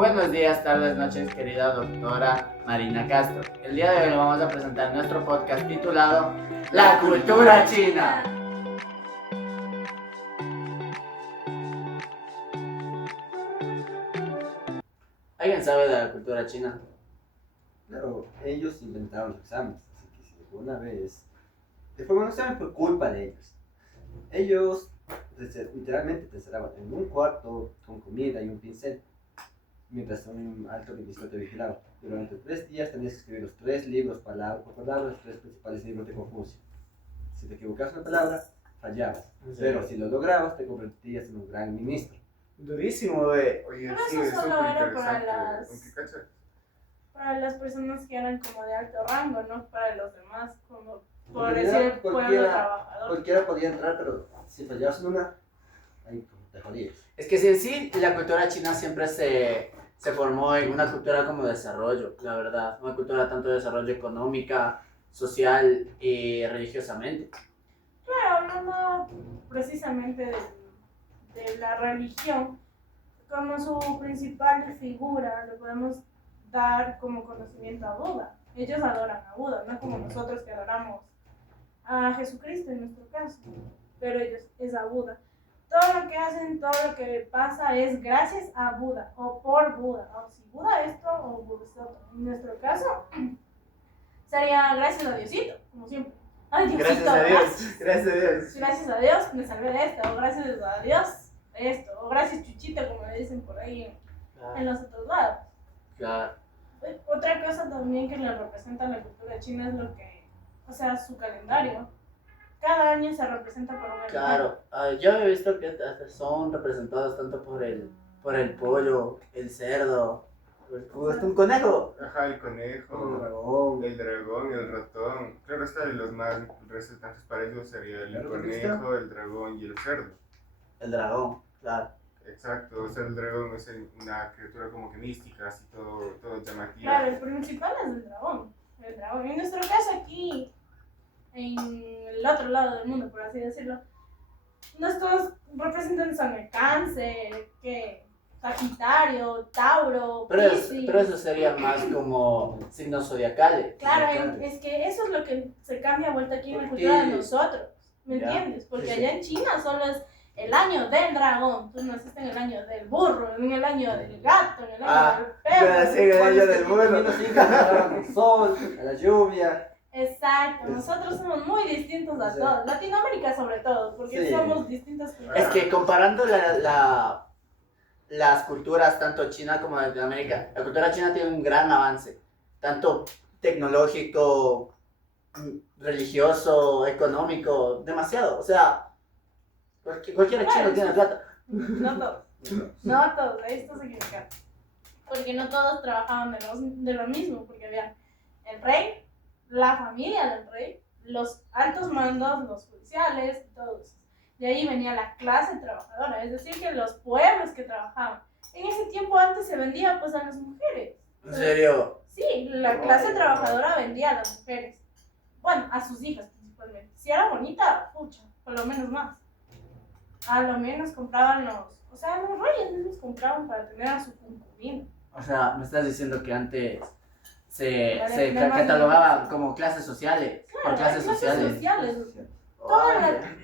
Buenos días, tardes, noches, querida doctora Marina Castro. El día de hoy le vamos a presentar nuestro podcast titulado La cultura china. ¿Alguien sabe de la cultura china? Claro, ellos inventaron los exámenes, así que si alguna vez te fue un examen por culpa de ellos. Ellos literalmente te encerraban en un cuarto con comida y un pincel, mientras un alto ministro te vigilaba. Durante 3 días tenías que escribir los 3 libros, palabra por palabra, los 3 principales libros de Confucio. Si te equivocabas una palabra, fallabas, pero si lo lograbas, te convertías en un gran ministro. Durísimo, de. Oye, Pero sí, eso es solo súper era para interesante. las- ¿En qué cachas? Para las personas que eran como de alto rango, no para los demás, como por En decir realidad, el pueblo trabajador. Cualquiera podía entrar, pero si fallabas en una, ahí te jodías. Es que sí, la cultura china siempre se formó en una cultura como de desarrollo, la verdad. Una cultura tanto de desarrollo económica, social y religiosamente. Claro, hablando precisamente de la religión, como su principal figura, le podemos dar como conocimiento a Buda. Ellos adoran a Buda, no como nosotros que adoramos a Jesucristo en nuestro caso, pero ellos es a Buda. Todo lo que hacen, todo lo que pasa es gracias a Buda o por Buda, o si Buda esto o Buda esto. En nuestro caso sería gracias a Diosito, como siempre. Ay, Diosito, Gracias a Dios. Gracias a Dios. Gracias a Dios me salvé de esto, o gracias a Dios de esto, o gracias Chuchita, como le dicen por ahí en los otros lados. Claro. Otra cosa también que le representa a la cultura china es lo que, o sea, su calendario. Cada año se representa por un animal. Claro, yo he visto que hasta son representados tanto por el pollo, el cerdo, hasta un conejo. Ajá, el Un conejo, dragón. el dragón, el ratón. Claro, está de los más resaltantes para ellos sería el Claro, conejo, el dragón y el cerdo. El dragón, claro. Exacto, o sea, el dragón es una criatura como que mística, así todo llamativa. Claro, el principal es el dragón. El dragón. En nuestro caso aquí, en el otro lado del mundo, por así decirlo, nuestros representantes son el cáncer, que Sagitario, Tauro, Piscis. Pero eso sería más como signos zodiacales. Claro, es que eso es lo que se cambia vuelta aquí en la Porque- cultura de nosotros, ¿me Ya. entiendes? Porque Sí, sí. allá en China solo es el año del dragón, tú naciste en el año del burro, en el año del gato, en el año del perro. Sí, el año del burro. Los incas adoraban al sol, a la lluvia. Exacto, nosotros somos muy distintos a Sí. todos, Latinoamérica sobre todo, porque Sí. somos distintas culturas. Es que comparando las culturas, tanto China como Latinoamérica, la cultura china tiene un gran avance, tanto tecnológico, religioso, económico, demasiado. O sea, cualquier chino tiene plata. No todos, no todos, ahí estás equivocado. Porque no todos trabajaban de lo mismo, porque había el rey, la familia del rey, los altos mandos, los judiciales, todo eso. De ahí venía la clase trabajadora, es decir, que los pueblos que trabajaban. En ese tiempo antes se vendía pues a las mujeres. En serio. Sí, la clase trabajadora vendía a las mujeres. Bueno, a sus hijas principalmente. Si era bonita, pucha, por lo menos más. A lo menos compraban los reyes mismos compraban para tener a su concubina. O sea, me estás diciendo que antes se Vale, nada más catalogaba no. como clases sociales, por Claro, clases sociales. Toda la-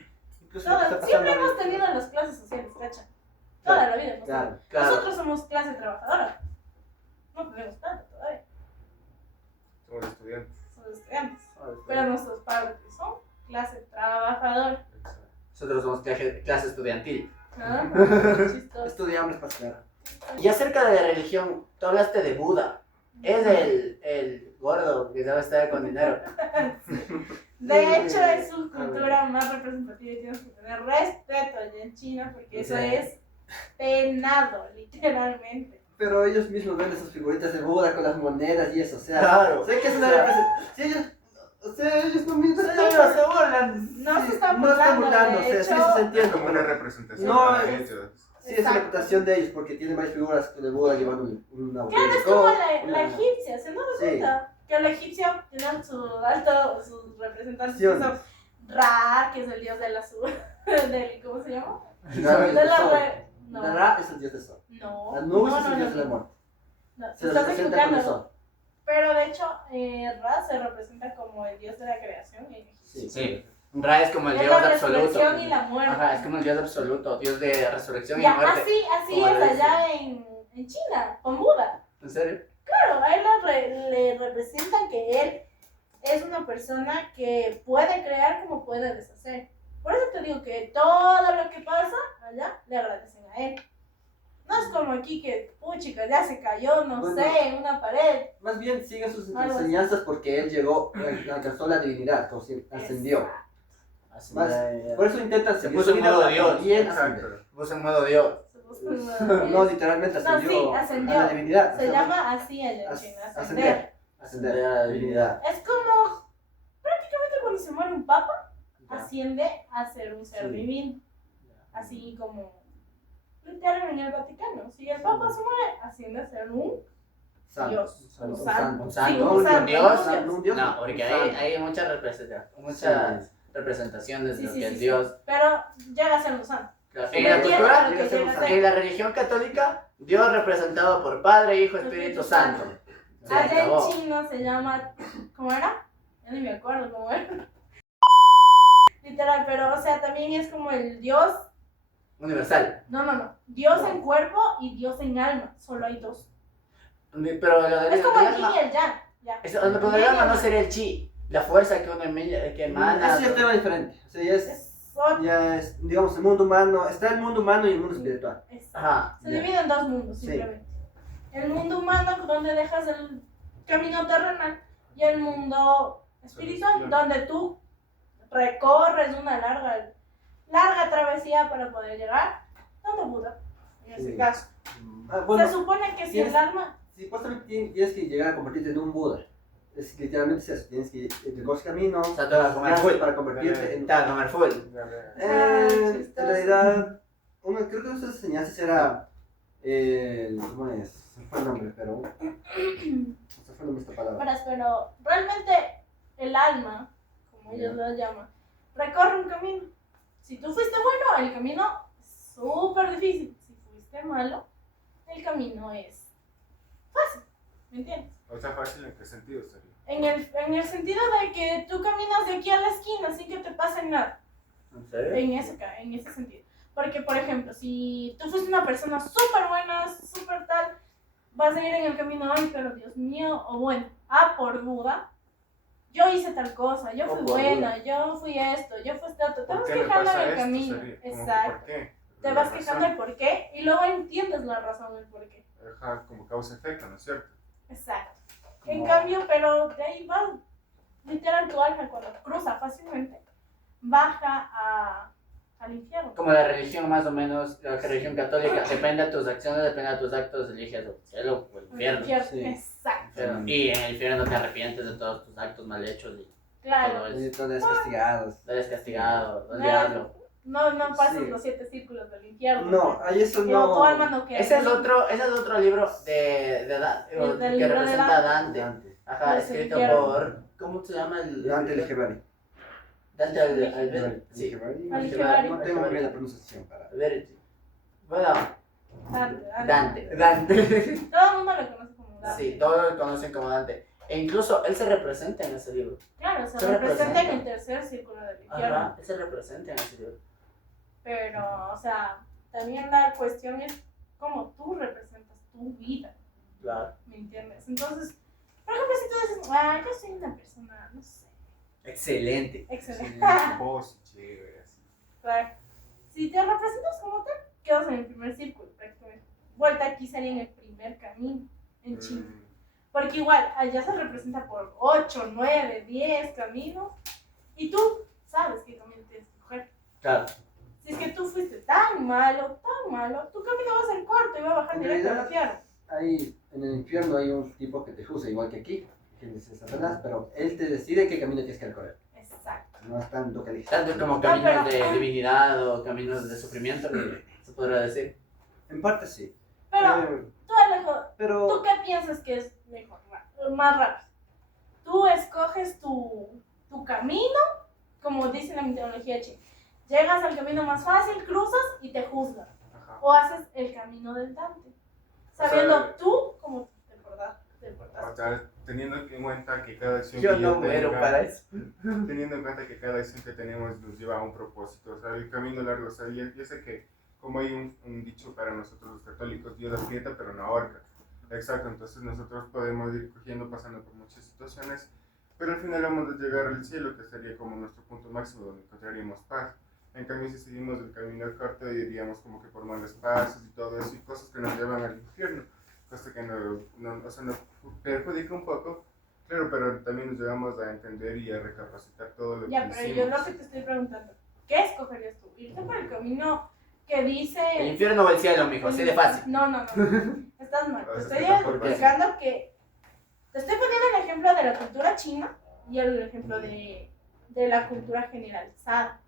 Incluso lo que está siempre pasando hemos tenido las clases sociales, ¿cacha? Toda la vida hemos Claro, tenido. claro. Nosotros somos clase trabajadora. No tenemos tanto todavía, Somos estudiantes. somos estudiantes. Pero nuestros padres son clase trabajadora. Exacto. Nosotros somos clase estudiantil. ¿No? Chistoso. estudiamos para estudiar. Y acerca de religión, tú hablaste de Buda. Es el gordo que sabe estar con dinero. De hecho, es su cultura más representativa y tienes que tener respeto allá en China porque eso Sí. es penado, literalmente. Pero ellos mismos ven esas figuritas de Buda con las monedas y eso, o sea. Claro. Sé que es una representación. Si ellos. O sea, ellos no mienten. Ellos se burlan. No Sí, se están no están burlando, burlando, de o sea, sí, hecho, se entiende, Como una pero representación No, para es- ellos. sí es la Exacto. reputación de ellos porque tienen varias figuras con el Buda llevando una Claro, es como la egipcia, ¿se no Sí. resulta? Que la egipcia tiene sus representantes que Acciones. son Ra, que es el dios de la ¿cómo se llama? Ra es De el la sol. re- No. Ra es el dios del sol. No. Anubis no, es el no, dios no, de la no. muerte. No, te Se estás representa con el equivocando. sol. Pero de hecho, Ra se representa como el dios de la creación. Sí. Sí. Ra es como el Es dios la absoluto. resurrección y la muerte. Ajá, es como el dios absoluto, dios de resurrección y Ya, muerte. así Como es le allá en China, con Buda. ¿En serio? Claro, a él le representan que él es una persona que puede crear como puede deshacer. Por eso te digo que todo lo que pasa allá le agradecen a él. No es como aquí que, puchica, ya se cayó, no Bueno. sé, en una pared. Más bien sigue sus Algo así. enseñanzas porque él llegó, alcanzó la divinidad, ascendió. Así Más, ya. por eso intentan Se seguir puso su en vida modo para Dios. bien Exacto. ascender. Puso en modo Dios. Se busca una- No, literalmente No, ascendió, sí, ascendió. a la divinidad. Se o sea, llama así en el chino, ascender. ascender. Ascender a la divinidad. Es como prácticamente cuando se muere un papa, Ya. asciende a ser un ser Sí. divino. Así como literal en el Vaticano. Si el papa se muere, asciende a ser un Santo. Dios. Santo. Un santo. Un Sí, santo, un santo, Dios. Un Dios. No, porque Un santo. hay muchas representaciones de Sí, lo sí, que sí, es sí. Dios. Pero llega a ser un santo. En Pero la quiero cultura, lo que llega a ser. en la religión católica, Dios representado por Padre, Hijo, Espíritu Santo. Se Allá en acabó. chino se llama. ¿Cómo era? Ya ni me acuerdo cómo era. Literal, pero o sea, también es como el Dios. Universal. No. Dios No. en cuerpo y Dios en alma. Solo hay dos. Pero lo del Es como el yin alma, y el yang. Ya. pero el alma no sería el chi, la fuerza que uno que emana. Eso ya es tema diferente. O sea, Es digamos, el mundo humano. Está el mundo humano y el mundo espiritual. Ajá. Se Ya. divide en dos mundos, Sí. simplemente. El mundo humano, donde dejas el camino terrenal, y el mundo espiritual, Celestial. donde tú recorres una larga travesía para poder llegar donde Buda, en ese Sí. caso. Bueno, Se supone que si tienes- el alma... supuestamente tienes que llegar a convertirte en un Buda. Es literalmente es eso. Tienes que recorrer caminos O sea, te vas a comer full. para convertirte en Te vas a comer full. En chistoso. realidad, creo que una de sus enseñanzas era ¿cómo es? Se fue el nombre, pero se fue el nombre de esta palabra. Verás, pero realmente el alma, como ellos lo llaman, recorre un camino. Si tú fuiste bueno, el camino es súper difícil. Si fuiste malo, el camino es fácil. ¿Me entiendes? O sea, fácil en qué sentido sería. En el sentido de que tú caminas de aquí a la esquina sin que te pase nada. ¿En serio? En ese sentido. Porque, por ejemplo, si tú fuiste una persona súper buena, súper tal, vas a ir en el camino, ay, pero Dios mío, o bueno, por Buda, yo hice tal cosa, yo fui Oh, por buena, yo fui esto, yo fui esto, te ¿Por vas qué me quejando pasa en el esto? camino. Sería como que, Exacto. ¿por qué? Te La vas razón. quejando el por qué y luego entiendes la razón del por qué. Ajá, como causa-efecto, ¿no es cierto? Exacto. En cambio, pero de ahí va, literal, tu alma cuando cruza fácilmente, baja al infierno. Como la religión más o menos, la religión católica, depende de tus acciones, depende de tus actos, eliges el cielo o el infierno. Sí. Exacto. Y en el infierno te arrepientes de todos tus actos mal hechos y Claro. todo eso. Entonces, castigados. Eres castigado, el No. diablo. No pasas Sí. los 7 círculos del infierno. No, ahí eso No, tu alma no. no queda. Ese es otro libro de Dante, El del que libro de representa a Dante. Dante. Ajá, Los escrito infiernos. por, ¿cómo se llama el Dante libro? Alighieri. Dante Alighieri. Sí. Alighieri. No tengo muy bien la pronunciación para. Alighieri. Bueno, Dante. Dante. Todo el mundo lo conoce como Dante. Sí, todos lo conocen como Dante. E incluso él se representa en ese libro. Claro, se Se representa en representa. el tercer círculo del infierno. Ajá, él se representa en ese libro. Pero, o sea, también la cuestión es cómo tú representas tu vida. Claro. ¿Me entiendes? Entonces, por ejemplo, si tú dices, yo soy una persona, no sé, Excelente. excelente. Voz y chévere, así. Claro. Si te representas como tal, quedas en el primer círculo, prácticamente. Vuelta aquí sería en el primer camino, en China. Porque igual, allá se representa por 8, 9, 10 caminos. Y tú sabes qué camino tienes que coger. Claro. Si es que tú fuiste tan malo, tu camino va a ser corto y va a bajar En directo al realidad, infierno. Ahí en el infierno hay un tipo que te juzga, igual que aquí, que es Satanás, pero él te decide qué camino tienes que recorrer. Exacto. No es tan localizado. Tanto como pero- caminos de divinidad o caminos de sufrimiento, se podrá decir. En parte sí. Pero, tú, Alejo, ¿tú Pero qué piensas que es mejor, más rápido? Tú escoges tu camino, como dice la mitología china. Llegas al camino más fácil, cruzas y te juzgan. Ajá. O haces el camino del Dante. Sabiendo O sea, tú cómo te sea, teniendo en cuenta que cada acción Yo que no muero tenga, para eso. teniendo en cuenta que cada acción que tenemos nos lleva a un propósito, o sea, el camino largo, o sea, yo sé que como hay un dicho para nosotros los católicos, Dios aprieta pero no ahorca. Exacto, entonces nosotros podemos ir cogiendo, pasando por muchas situaciones, pero al final vamos a llegar al cielo, que sería como nuestro punto máximo donde encontraríamos paz. En cambio, si seguimos el camino corto, iríamos como que por malos pasos y todo eso, y cosas que nos llevan al infierno, cosa que o sea, nos perjudica un poco, claro, pero también nos llevamos a entender y a recapacitar todo lo Ya, que pero hicimos. yo lo que te estoy preguntando, ¿qué escogerías tú? ¿Irte por el camino que dice... El infierno o el cielo, mijo, así de fácil. No, estás mal. Te Es estoy que tampoco es explicando que... Te estoy poniendo el ejemplo de la cultura china y el ejemplo de la cultura generalizada,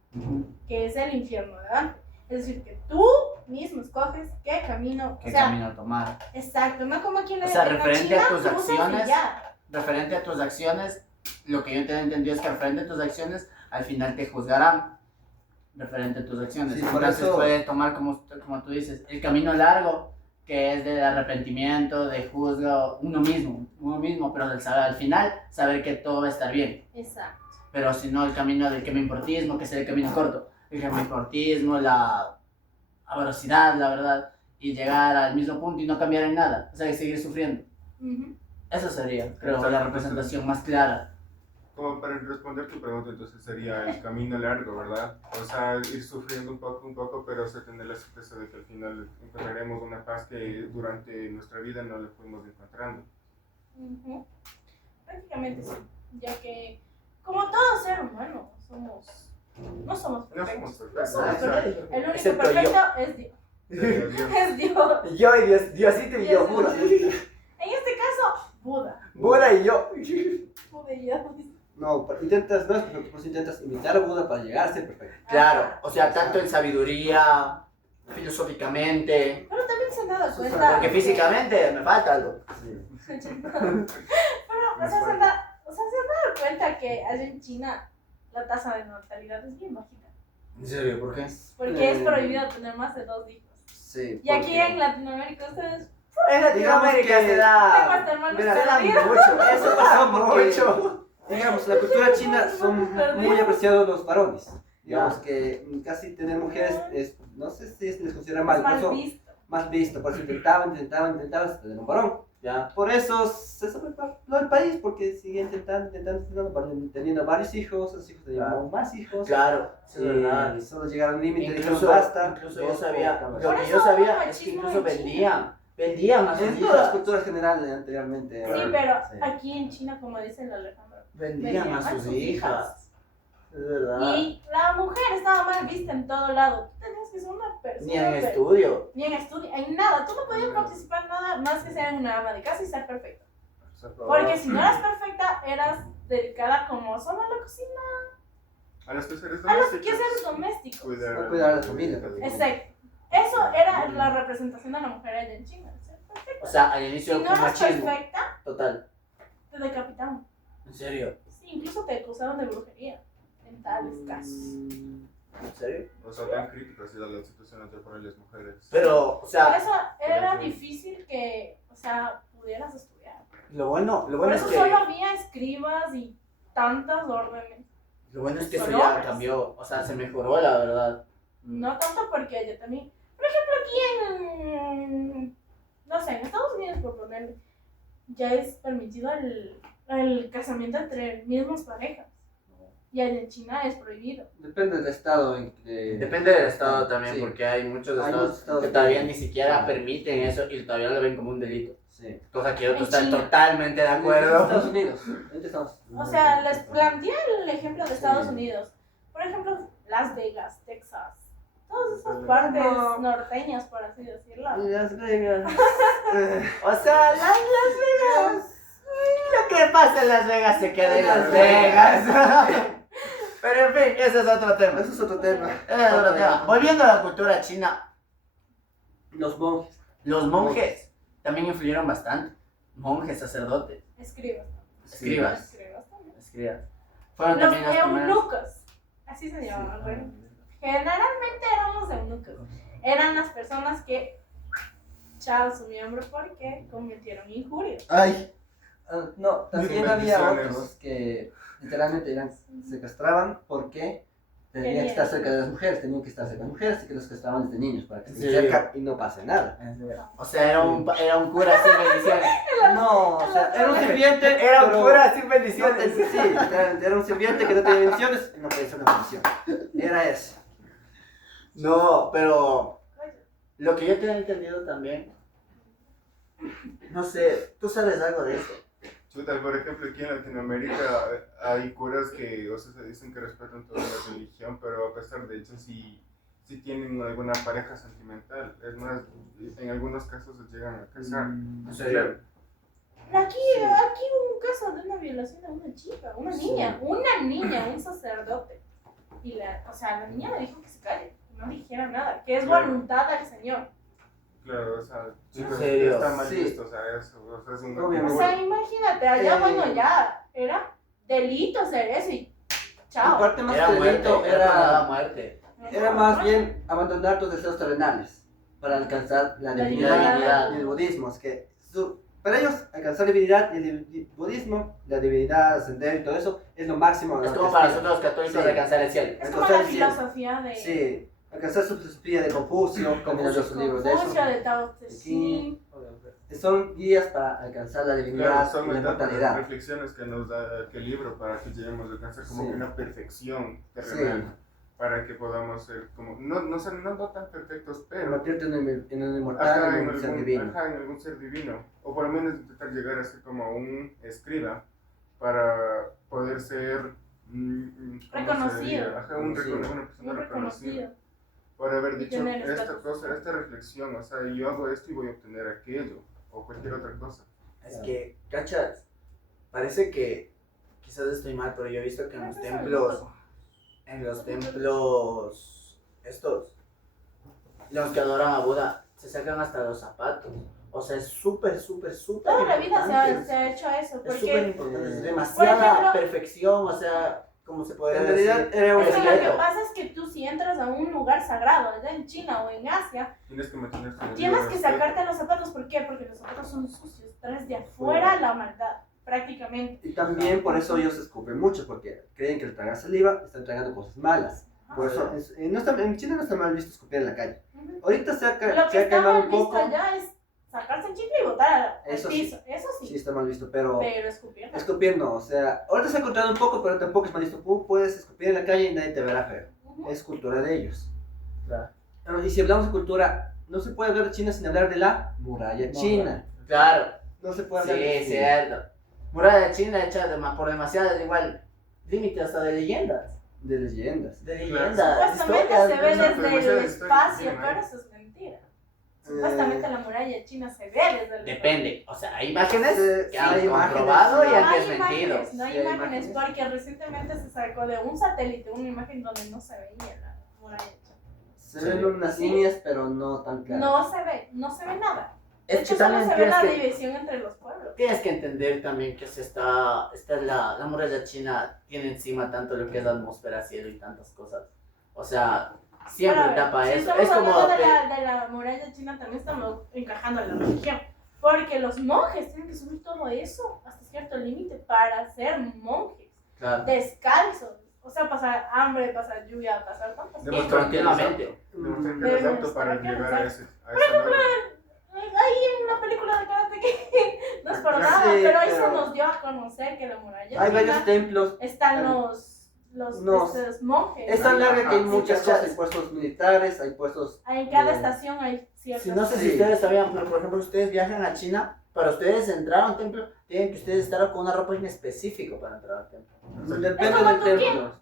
que es el infierno de Dante. Es decir, que tú mismo escoges qué camino... ¿Qué o sea, camino tomar? exacto, no como quien O sea, en la referente China a tus cruzas y acciones, ya. referente a tus acciones, lo que yo te he entendido es que referente a tus acciones, al final te juzgarán referente a tus acciones. Sí, por Entonces eso- puedes tomar, como tú dices, el camino largo, que es del arrepentimiento, de juzgo uno mismo, pero al final saber que todo va a estar bien. Exacto. Pero si no, el camino del quemimportismo, que es el camino corto, el quemimportismo, la velocidad, la verdad, y llegar al mismo punto y no cambiar en nada, o sea, y seguir sufriendo. Ujú. Eso sería, creo, Exacto. la representación más clara. Como para responder tu pregunta, entonces sería el camino largo, ¿verdad? O sea, ir sufriendo un poco, pero o sea, tener la certeza de que al final encontraremos una paz que durante nuestra vida no la fuimos encontrando. Ujú. Prácticamente sí, ya que como todo ser humano no somos No perfectos. somos perfectos. somos o sea, perfectos. El único Excepto perfecto es Dios. Dios- Es Dios. Yo y Dios, Diosito y yo, Dios. Buda. En este caso, Buda. Buda y yo. Buda y Dios. No, pero intentas, no es perfecto, pues intentas imitar a Buda para llegar a ser perfecto. Claro, o sea, tanto en sabiduría, filosóficamente, Pero también se han dado cuenta. porque físicamente me falta algo. Sí. Pero, o sea, se han dado cuenta que allá en China la tasa de mortalidad es bien bajita. ¿En serio? ¿Por qué? Porque es prohibido tener más de 2 hijos. Sí, Y aquí porque- en Latinoamérica ustedes En Latinoamérica que- se tengo da. hasta hermanos Mira, se da perdidos. mucho. Eso pasó porque, Mucho. digamos, la cultura china son muy apreciados los varones. Digamos que casi tener mujeres es, no sé si se les considera mal, Es por mal eso visto. más visto, por eso intentaban hasta tener un varón. Ya. Por eso se sobrepobló el país, porque siguen intentando, teniendo varios hijos, los hijos tenían Claro. más hijos. Claro, eso es verdad. Y solo llegaron al límite, dijeron Incluso, basta. incluso yo dos sabía, o lo Por que eso yo sabía hubo es que machismo incluso en vendían a sus en todas las hijas. culturas generales anteriormente. Sí, Claro. pero Sí. aquí en China, como dice el Alejandro, Vendían a sus hijas. Es verdad. y la mujer estaba mal vista en todo lado. Tú tenías que ser una persona. Ni en estudio. Ni en estudio, en nada. Tú no podías participar en nada más que ser una ama de casa y ser perfecta. o sea, Porque si no eras perfecta, eras dedicada como solo a la cocina, a los quehaceres a los domésticos. quehaceres domésticos. Cuidar a la familia. Exacto. Eso era la representación de la mujer allá en China. Ser perfecta. O sea, al Si inicio no fue eras machismo. perfecta, Total. te decapitaban. ¿En serio? Sí, incluso te acusaban de brujería en tales casos. ¿En serio? O sea, tan crítica ha sido la situación ante para las mujeres. Pero, o Por sea, eso era difícil que, o sea, pudieras estudiar. lo bueno Por es eso que solo había escribas y tantas órdenes. lo bueno es que eso Solo ya hombres. cambió, o sea, se mejoró la verdad. No tanto porque yo también, por ejemplo, aquí en, no sé, en Estados Unidos, por ponerle, ya es permitido el casamiento entre mismas parejas. Y allá en China es prohibido. Depende del estado en que... Depende del estado también, Sí. porque hay muchos Hay estados muchos estados que todavía que- ni siquiera permiten eso y todavía lo ven como un delito. Sí. Cosa que otros En están China. totalmente de En acuerdo. Estados Unidos. O sea, les planteé el ejemplo de Estados Unidos. Por ejemplo, Las Vegas, Texas. Todas esas partes No. norteñas, por así decirlo. Las Vegas. O sea, Las Vegas. Lo que pasa en Las Vegas se queda en Las Vegas. Pero en fin, ese es otro tema. Eso es otro tema. Ese es otro tema. Volviendo a la cultura china, Los monjes. los monjes también influyeron bastante. Monjes, sacerdotes, Escribas. escribas, Escribas también. escribas. Fueron Los también los primeros. eunucos. Así se llamaban. Bueno, generalmente éramos eunucos. Eran las personas que echaban su miembro porque cometieron injurias. Ay. No, también Sin había bendiciones. otros que literalmente se castraban porque tenían que Querían. estar cerca de las mujeres, tenían que estar cerca de las mujeres, así que los castraban desde niños para que ¿En estén serio? cerca y no pase nada. O sea, era un cura sin bendiciones. No, o sea, era un sirviente, Era un pero cura sin no bendiciones. sí, era un sirviente que no tenía bendiciones y no podía ser una bendición. Era eso. No, pero lo que yo tenía entendido también, no sé, ¿tú sabes algo de eso? Chuta, por ejemplo, aquí en Latinoamérica hay curas que, o sea, se dicen que respetan toda la religión, pero a pesar de hecho sí tienen alguna pareja sentimental. Es más, en algunos casos se llegan a casar. ¿En serio? Aquí hubo un caso de una violación a una chica, una niña, un sacerdote. Y o sea, la niña le dijo que se calle, que no dijera nada, que es voluntad del Señor. Claro, o sea, chicos, serio? está mal Sí. visto, o sea, eso, o sea, es un Obviamente. O sea, imagínate, allá, bueno, ya era delito hacer eso y En chao. parte más Era que muerte, delito, era muerte. era más bien abandonar tus deseos terrenales para alcanzar la La divinidad divinidad. y el budismo. Es que para ellos alcanzar la divinidad y el budismo, la divinidad, ascender y todo eso, es lo máximo. Es lo como que para aspiran. nosotros los católicos Sí. alcanzar el cielo. Es como la Entonces, sí. filosofía de Sí, alcanzar su filosofía de Confucio, combinando sus libros de eso. Confucio, de Tao Te Ching. Son guías para alcanzar la Claro, divinidad son y la metáforas, inmortalidad. reflexiones que nos da aquel libro para que lleguemos a alcanzar como Sí. que una perfección terrenal, Sí. para que podamos ser como, no ser no tan perfectos, pero Convertirte en un ajá, inmortal, en en un ser algún, divino. ajá, en algún ser divino, o por lo menos intentar llegar a ser como un escriba para poder ser ¿cómo se Reconocido. diría? Ajá, una persona Muy reconocida reconocido. por haber Y dicho tener esta estatus. cosa, esta reflexión, o sea, yo hago esto y voy a obtener aquello, o cualquier otra cosa. Es que, cachas, parece que quizás estoy mal, pero yo he visto que en los templos, los que adoran a Buda, se sacan hasta los zapatos. O sea, es súper Toda la vida importante. se ha hecho eso. Es súper Porque importante, es Por demasiada ejemplo, perfección, o sea, como se podría En realidad decir. era un es que lo que respeto. pasa es que tú si entras a un lugar sagrado, allá en China o en Asia, Tienes que mantenerte en el tienes libro que de sacarte los zapatos. ¿Por qué? Porque los zapatos son sucios, traes de afuera la maldad, prácticamente. Y también por eso ellos escupen mucho, porque creen que al tragar saliva están tragando cosas malas. Por eso en China no está mal visto escupir en la calle. Ujú. Ahorita se ha Lo que se ha está calmado mal un visto poco. allá es sacarse el chicle y botar al Eso sí. piso. Eso Sí sí, está mal visto, pero pero escupir. escupir no. O sea, ahorita se ha controlado un poco, pero tampoco es mal visto. Tú puedes escupir en la calle y nadie te verá feo. Ujú. Es cultura de ellos. Claro. Y si hablamos de cultura, no se puede hablar de China sin hablar de la muralla china. Claro, No se puede hablar de sí, cierto. Muralla China hecha por demasiadas, igual, límite hasta de leyendas. de leyendas. De Claro. leyendas, Supuestamente historias. se ve ¿no? desde el Demasiadas historias, espacio, sí, ¿no? pero eso es mentira. Supuestamente la muralla china se ve desde el Depende, o sea, hay imágenes Sí, que han hay imágenes, comprobado y No han hay desmentido. imágenes, no hay Sí, hay imágenes, imágenes. porque recientemente se sacó de un satélite una imagen donde no se veía la muralla china. Se ven unas Sí. líneas, pero no tan claras. No se ve nada. De Es hecho, que solo también se ve la tienes que, división entre los pueblos. tienes que entender también que la muralla china tiene encima tanto lo que es la atmósfera, cielo y tantas cosas. O sea, siempre Pero, tapa si eso. estamos Es como... hablando de la muralla china, también estamos encajando en la religión. Porque los monjes tienen que subir todo eso hasta cierto límite para ser monjes. Claro, Descalzos. O sea, pasar hambre, pasar lluvia, pasar tantas Demostrar cosas. continuamente. Demostrar que Debes eres apto para estar llegar a cansado. esa norma. Hay una película de karate que no es por Sí, nada, pero ahí se pero- nos dio a conocer que la muralla Hay china varios templos. están No. los monjes. Es tan larga que hay Sí, muchas cachas. cosas. Hay puestos militares, hay puestos. En cada Eh, estación hay ciertas. Si no sé si Sí. ustedes sabían, pero por ejemplo, ustedes viajan a China, para ustedes entrar a un templo, tienen que ustedes estar con una ropa en específico para entrar al templo. Depende Es como del en Turquía. templo.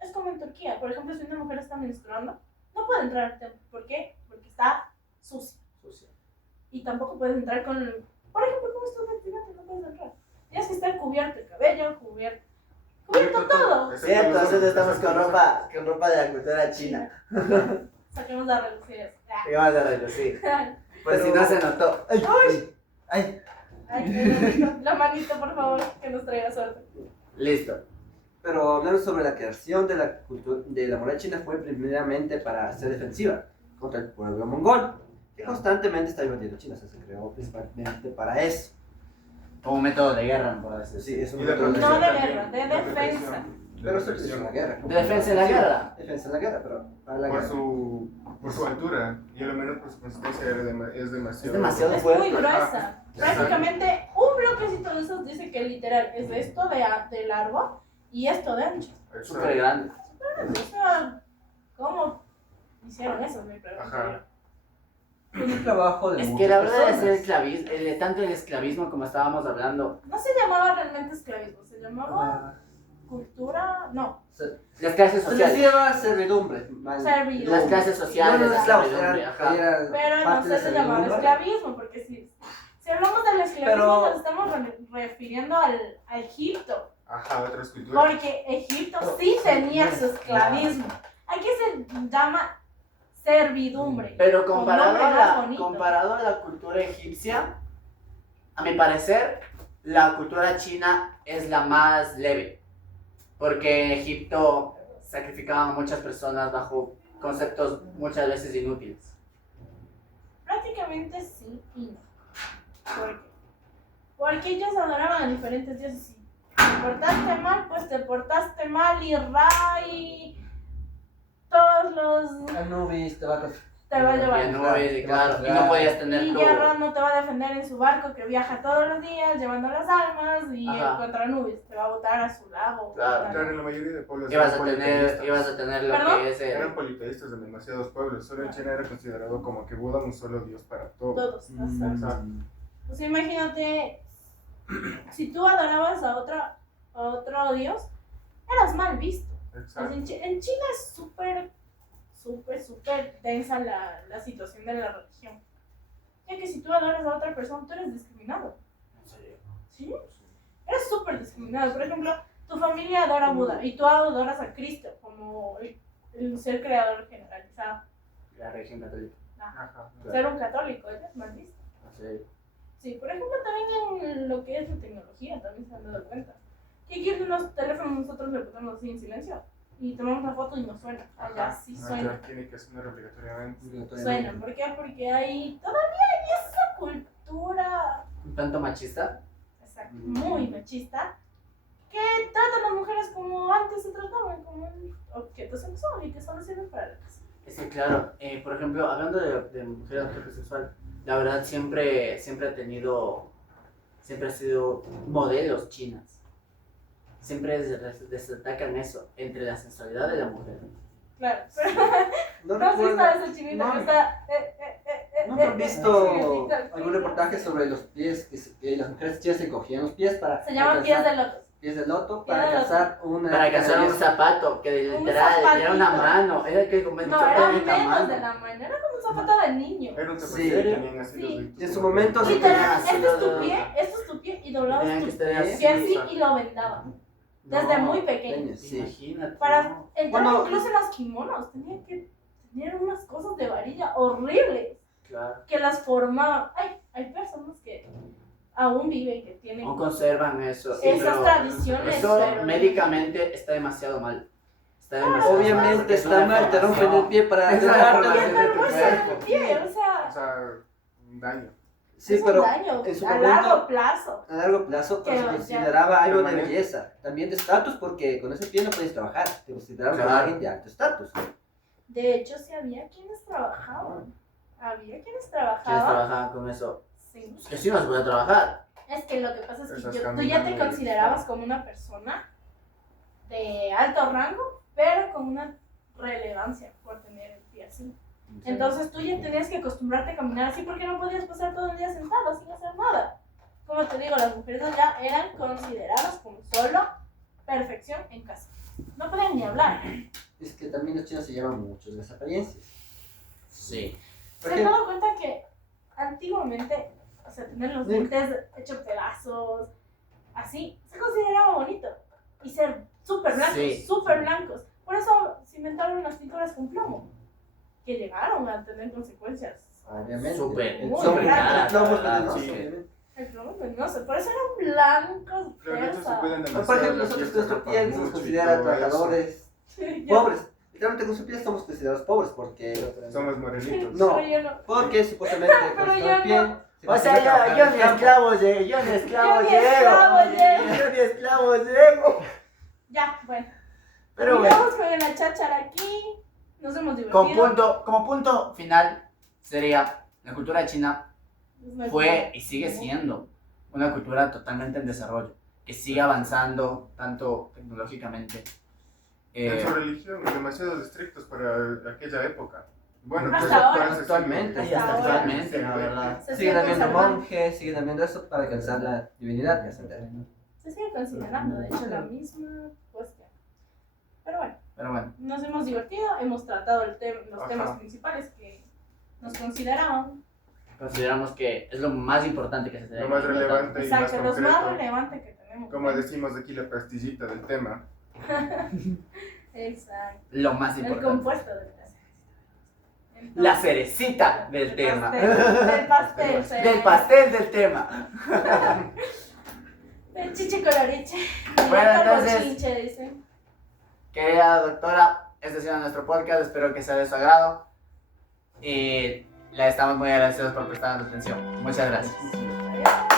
Es como en Turquía. Por ejemplo, si una mujer está menstruando, no puede entrar al templo. ¿Por qué? Porque está sucia. Sucia. Y tampoco puedes entrar con. Por ejemplo, ¿cómo es tu vestida? No puedes entrar. Tienes que estar cubierto el cabello, cubierto todo. Excepto Cierto, los entonces hombres, estamos excepto con los ropa de la cultura china. Saquemos la reducir eso. Y vamos a reducir. Pues Pero- si no se notó. ¡Ay! ¡Ay! Ay, la manito, por favor, que nos traiga suerte. Listo. Pero hablando sobre la creación de la cultura de la muralla china fue primeramente para ser defensiva contra el pueblo mongol, que constantemente está invadiendo China. O sea, se creó principalmente para eso. Como un método de guerra, por así Sí, decirlo. es un Y de método de No de guerra. guerra, de defensa. Pero eso es una guerra. De defensa en la guerra. Defensa en la guerra, pero para la Por guerra. su altura y a lo menos por su consistencia es demasiado. Es demasiado Es fuerte. muy gruesa. Prácticamente un bloquecito de esos dice que literal es de esto de largo y esto de ancho. Es súper grande. O sea, ¿cómo hicieron eso? Me pregunto. Ajá. Es un trabajo de Es muchas que la verdad es personas. el esclavismo, tanto el esclavismo como estábamos hablando. No se llamaba realmente esclavismo, se llamaba Ah, cultura. No, Las clases se les sociales. lleva servidumbre. Servidumbre. Las clases sociales, No, la esclavos, servidumbre, ajá. eran pero no parte de se la le llamaba servidumbre. esclavismo, porque si hablamos del esclavismo Pero- nos estamos refiriendo a Egipto. Ajá, otras culturas. Porque Egipto sí tenía su esclavismo. Aquí se llama servidumbre. Pero Con comparado nombre a, más bonito. comparado a la cultura egipcia, a mi parecer, la cultura china es la más leve. Porque en Egipto sacrificaban a muchas personas bajo conceptos muchas veces inútiles. Prácticamente sí y no. ¿Por qué? Porque ellos adoraban a diferentes dioses. Si te portaste mal, pues te portaste mal y Ra y todos los Anubis, te va a te va a Y llevar. Anubis, y claro, y no podías tener Y tu... Guerra no te va a defender en su barco que viaja todos los días llevando las almas y Ajá. contra Anubis te va a botar a su lago. Claro. Claro, en la mayoría de pueblos Ibas eran a politeístas. tener lo ¿Perdón? que es Eran politeístas en demasiados pueblos. Solo en China era considerado como que Buda un solo dios para todo. Todos. Mm. Exacto. O sea, imagínate, si tú adorabas a otro dios, eras mal visto. Pues Exacto. en China es súper densa la situación de la religión. Ya que si tú adoras a otra persona, tú eres discriminado. ¿Sí? Eres súper discriminado. Por ejemplo, tu familia adora a Buda y tú adoras a Cristo como el ser creador generalizado. La religión católica. Ajá. Ser un católico, eres mal visto. Así. Sí, por ejemplo, también en lo que es la tecnología, también se han dado cuenta. Que aquí en los teléfonos nosotros le ponemos así en silencio y tomamos una foto y no suena. Allá sí suena. Allá tiene que sonar obligatoriamente. Suena. ¿Por qué? Porque todavía hay esa cultura Un tanto machista. exacto, muy machista que tratan a las mujeres como antes se trataban, como un objeto sexual y que solo sirven para la casa. Es que claro, por ejemplo, hablando de mujer objeto sexual, la verdad siempre ha sido modelos chinas. Siempre destacan eso, entre la sensualidad de la mujer. Claro, pero No ¿no has visto recuerdo. a ese chinito No. que está? ¿Nunca han visto sí, algún reportaje sobre los pies que las mujeres chinas se cogían los pies para Se llaman pies de loto. pies de loto Pies para de loto. alcanzar una Para alcanzar un belleza? zapato, que Un literal era una zapatito. mano, era que como No, era menos de la mano, era como un zapato de niño. Era un Sí. zapatillo que tenían así los Sí. deditos. Y en su momento se Literal, tenían así este es tu los- pie, este es tu pie y doblabas Tenían tu que estar pie así, así exacto. y lo vendaban. Desde muy pequeño. Sí. Imagínate. Para ¿no? entrar Bueno, incluso en los kimonos, tenían que tener unas cosas de varilla horribles Claro. que las formaban. Hay personas que aún viven, que tienen No conservan eso. esas pero tradiciones. eso pero- médicamente está demasiado mal. Está demasiado Obviamente Es está una mal, te rompen el pie para Es una ayudarte. Y deformación. hasta el hueso del pie, o O sea, sea, un daño. Sí, es un pero daño en su a momento- largo plazo. a largo plazo Que pues, se ya- consideraba algo de permanente. belleza, también de estatus, porque con ese pie no podías trabajar, te consideraban como Claro. alguien de alto estatus. De hecho, sí había quienes trabajaban. Había quienes ¿Quiénes trabajaban. trabajaban con eso? Sí. Es que sí nos puede trabajar. Es que lo que pasa es que Estás tú ya te caminando y- considerabas como una persona de alto rango, pero con una relevancia por tener el pie así. Entonces tú ya tenías que acostumbrarte a caminar así porque no podías pasar todo el día sentado sin hacer nada. Como te digo, las mujeres allá eran consideradas como solo perfección en casa. No podían ni hablar. Es que también los chinos se llaman mucho de las apariencias. Sí. ¿Se han dado cuenta que antiguamente, o sea, tener los dientes hechos pedazos, así, se consideraba bonito? Y ser súper blancos, Sí. súper blancos. Por eso se inventaron las pinturas con plomo, que llegaron a tener consecuencias. Obviamente. Súper, El muy plomo- grande. el plomo es Ah, venenoso, sí. obviamente. El plomo es venenoso, por eso eran blancos, Pero de hecho se persa. cuidan demasiado. Por ejemplo, las nosotros pies, nuestro se pie rapan se nos mucho y considera todo eso. trabajadores Ya. pobres. Literalmente con su piel somos considerados pobres porque Somos morenitos. No. Pero yo no. porque supuestamente con Pero nuestro yo piel no. O sea, yo ni esclavo llego. Yo ni esclavo llego. Ya, bueno. Pero bueno, Terminamos con la cháchara aquí. Nos hemos divertido. como punto final sería, la cultura china Es fue y sigue siendo una cultura totalmente en desarrollo, que sigue avanzando tanto tecnológicamente. En su religión, demasiado estrictos para aquella época. Bueno, Hasta pues ahora. Actualmente. Y hasta ahora, actualmente, la verdad. Se Siguen sigue habiendo conservando. monjes, siguen habiendo eso para alcanzar la divinidad y ascender. Se sigue considerando, de hecho, la misma cuestión. Pero bueno, Pero bueno, nos hemos divertido, hemos tratado los Ajá. temas principales que nos consideraban. consideramos que es lo más importante que se tiene. Lo más relevante y más Exacto, los más concreto. relevantes que tenemos. Como decimos aquí, la pastillita del tema. Exacto. Lo más El importante. compuesto de La cerecita del tema. Del pastel. sí. Del pastel del tema. Del chiche coloriche. Bueno, Del entonces- chinche, dicen. Querida doctora, este ha sido nuestro podcast. Espero que sea de su agrado. Y le estamos muy agradecidos por prestarnos atención. Muchas gracias. Adiós.